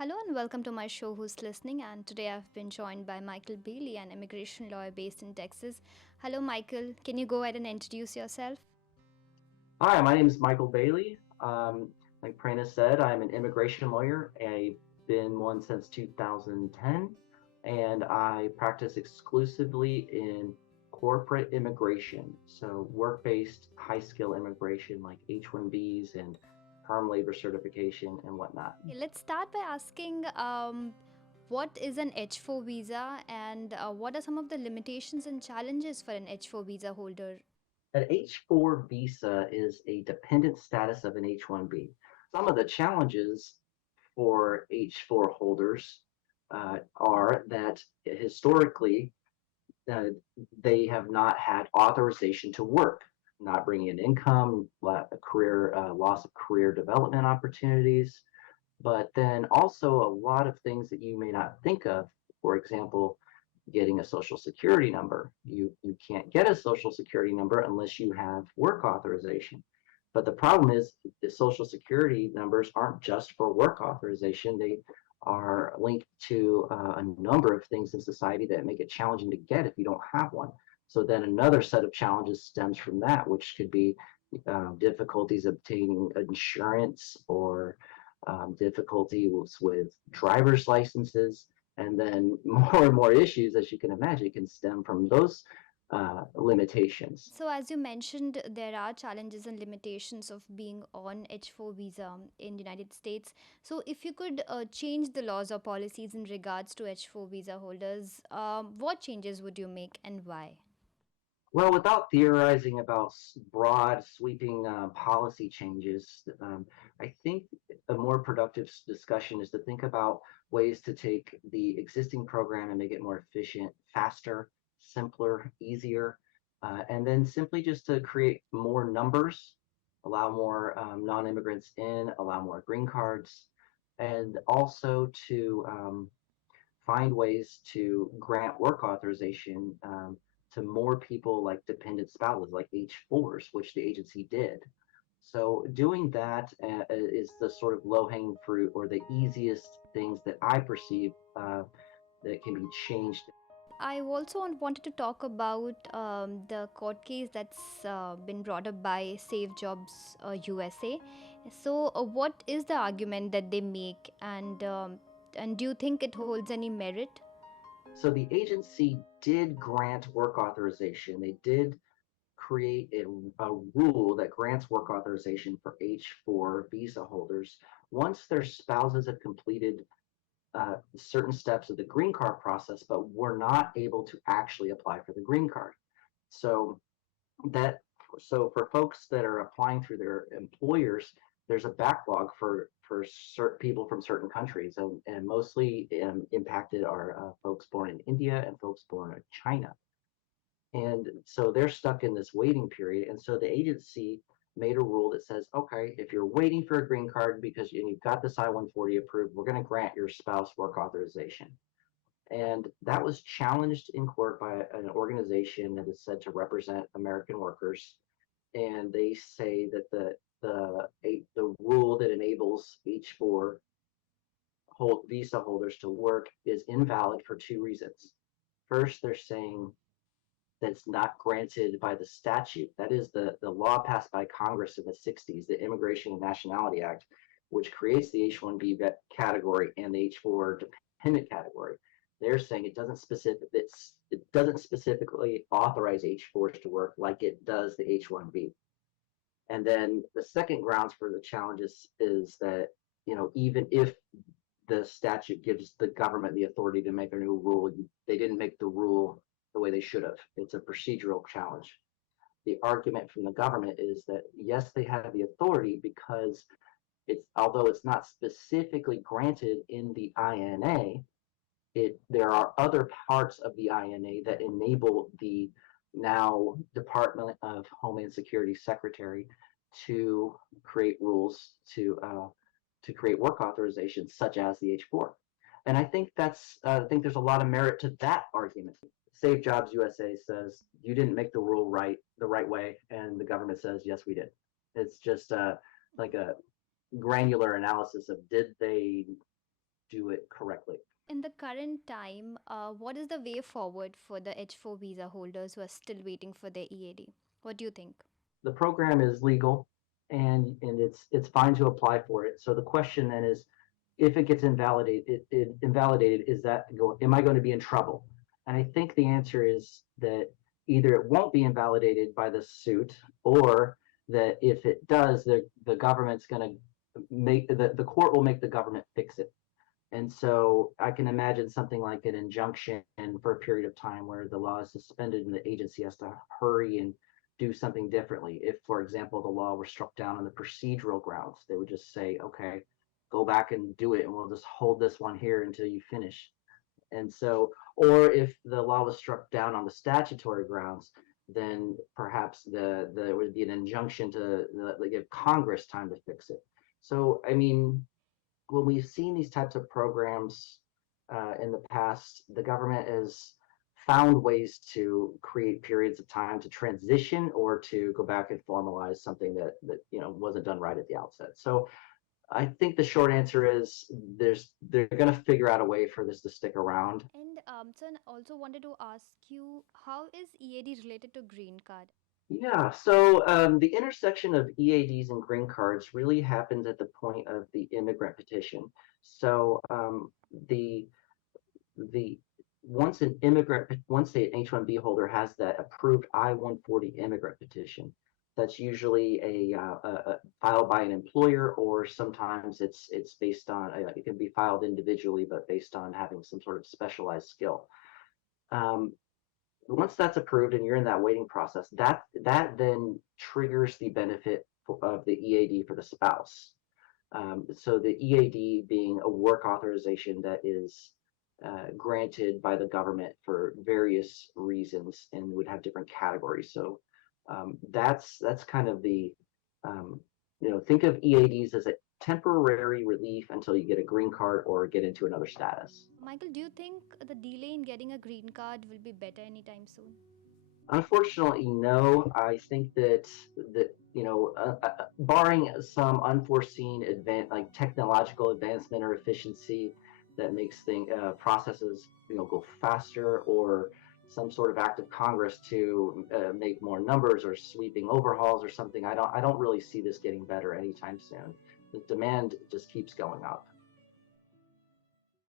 Hello and welcome to my show, Who's Listening? And today I've been joined by Michael Bailey, an immigration lawyer based in Texas. Hello, Michael. Can you go ahead and introduce yourself? Hi, my name is Michael Bailey. Like Prerna said, I'm an immigration lawyer. I've been one since 2010, and I practice exclusively in corporate immigration. So, work based, high skill immigration like H 1Bs and perm labor certification and whatnot. Okay, let's start by asking what is an H4 visa and what are some of the limitations and challenges for an H4 visa holder? An H 4 visa is a dependent status of an H 1B. Some of the challenges for H 4 holders are that historically uh, they have not had authorization to work, not bringing in income, career loss of career development opportunities, but then also a lot of things that you may not think of. For example, getting a social security number. You can't get a social security number unless you have work authorization. But the problem is the social security numbers aren't just for work authorization. They are linked to a number of things in society that make it challenging to get if you don't have one. So then another set of challenges stems from that, which could be difficulties obtaining insurance or difficulties with driver's licenses, and then more and more issues, as you can imagine, can stem from those limitations. So, as you mentioned, there are challenges and limitations of being on H4 visa in United States. So, if you could change the laws or policies in regards to H4 visa holders, what changes would you make and why? Well, without theorizing about broad, sweeping policy changes, I think a more productive discussion is to think about ways to take the existing program and make it more efficient, faster, simpler, easier, and then simply just to create more numbers, allow more non-immigrants in, allow more green cards, and also to find ways to grant work authorization to more people like dependent spouses, like H 4s, which the agency did. So doing that is the sort of low-hanging fruit or the easiest things that I perceive that can be changed. I also wanted to talk about the court case that's been brought up by Save Jobs USA. So, what is the argument that they make, and do you think it holds any merit? So the agency did grant work authorization. They did create a rule that grants work authorization for H 4 visa holders once their spouses have completed certain steps of the green card process, but were not able to actually apply for the green card. So that for folks that are applying through their employers, there's a backlog for certain people from certain countries, and mostly impacted are folks born in India and folks born in China. And so they're stuck in this waiting period. And so the agency made a rule that says, okay, if you're waiting for a green card because you've got this I-140 approved, we're going to grant your spouse work authorization. And that was challenged in court by an organization that is said to represent American workers. And they say that the rule that enables H 4 visa holders to work is invalid for two reasons. First, they're saying that's not granted by the statute. That is the law passed by Congress in the 60s, the Immigration and Nationality Act, which creates the H 1B category and the H 4 dependent category. They're saying it doesn't specifically authorize H 4s to work like it does the H 1B. And then the second grounds for the challenges is that, even if the statute gives the government the authority to make a new rule, they didn't make the rule the way they should have. It's a procedural challenge. The argument from the government is that yes, they have the authority because although it's not specifically granted in the INA, there are other parts of the INA that enable the now Department of Homeland Security Secretary to create rules to create work authorizations such as the H 4. And I think there's a lot of merit to that argument. Save Jobs USA says you didn't make the right way, and the government says yes, we did. It's just like a granular analysis of do it correctly. In the current time, what is the way forward for the H4 visa holders who are still waiting for their EAD? What do you think? The program is legal, and it's fine to apply for it. So the question then is, if it gets invalidated, is that am I going to be in trouble? And I think the answer is that either it won't be invalidated by the suit, or that if it does, the government's going to make the court will make the government fix it. And so I can imagine something like an injunction for a period of time where the law is suspended and the agency has to hurry and do something differently. If, for example, the law were struck down on the procedural grounds, they would just say, okay, go back and do it, and we'll just hold this one here until you finish. And so, or if the law was struck down on the statutory grounds, then perhaps there would be an injunction to give Congress time to fix it. So, I mean, when we've seen these types of programs in the past, the government has found ways to create periods of time to transition or to go back and formalize something that wasn't done right at the outset. So I think the short answer is they're going to figure out a way for this to stick around. And so I also wanted to ask you, how is EAD related to green card? Yeah, so the intersection of EADs and green cards really happens at the point of the immigrant petition. So the the once the H-1B holder has that approved I-140 immigrant petition, that's usually filed by an employer, or sometimes it's based on it can be filed individually, but based on having some sort of specialized skill. Um, Once that's approved and you're in that waiting process, that then triggers the benefit of the EAD for the spouse. So the EAD being a work authorization that is granted by the government for various reasons and would have different categories. So that's kind of um, think of EADs as a temporary relief until you get a green card or get into another status. Michael, do you think the delay in getting a green card will be better anytime soon? Unfortunately, no. I think that barring some unforeseen like technological advancement or efficiency that makes thing processes go faster, or some sort of act of Congress to make more numbers or sweeping overhauls or something, I don't really see this getting better anytime soon. The demand just keeps going up.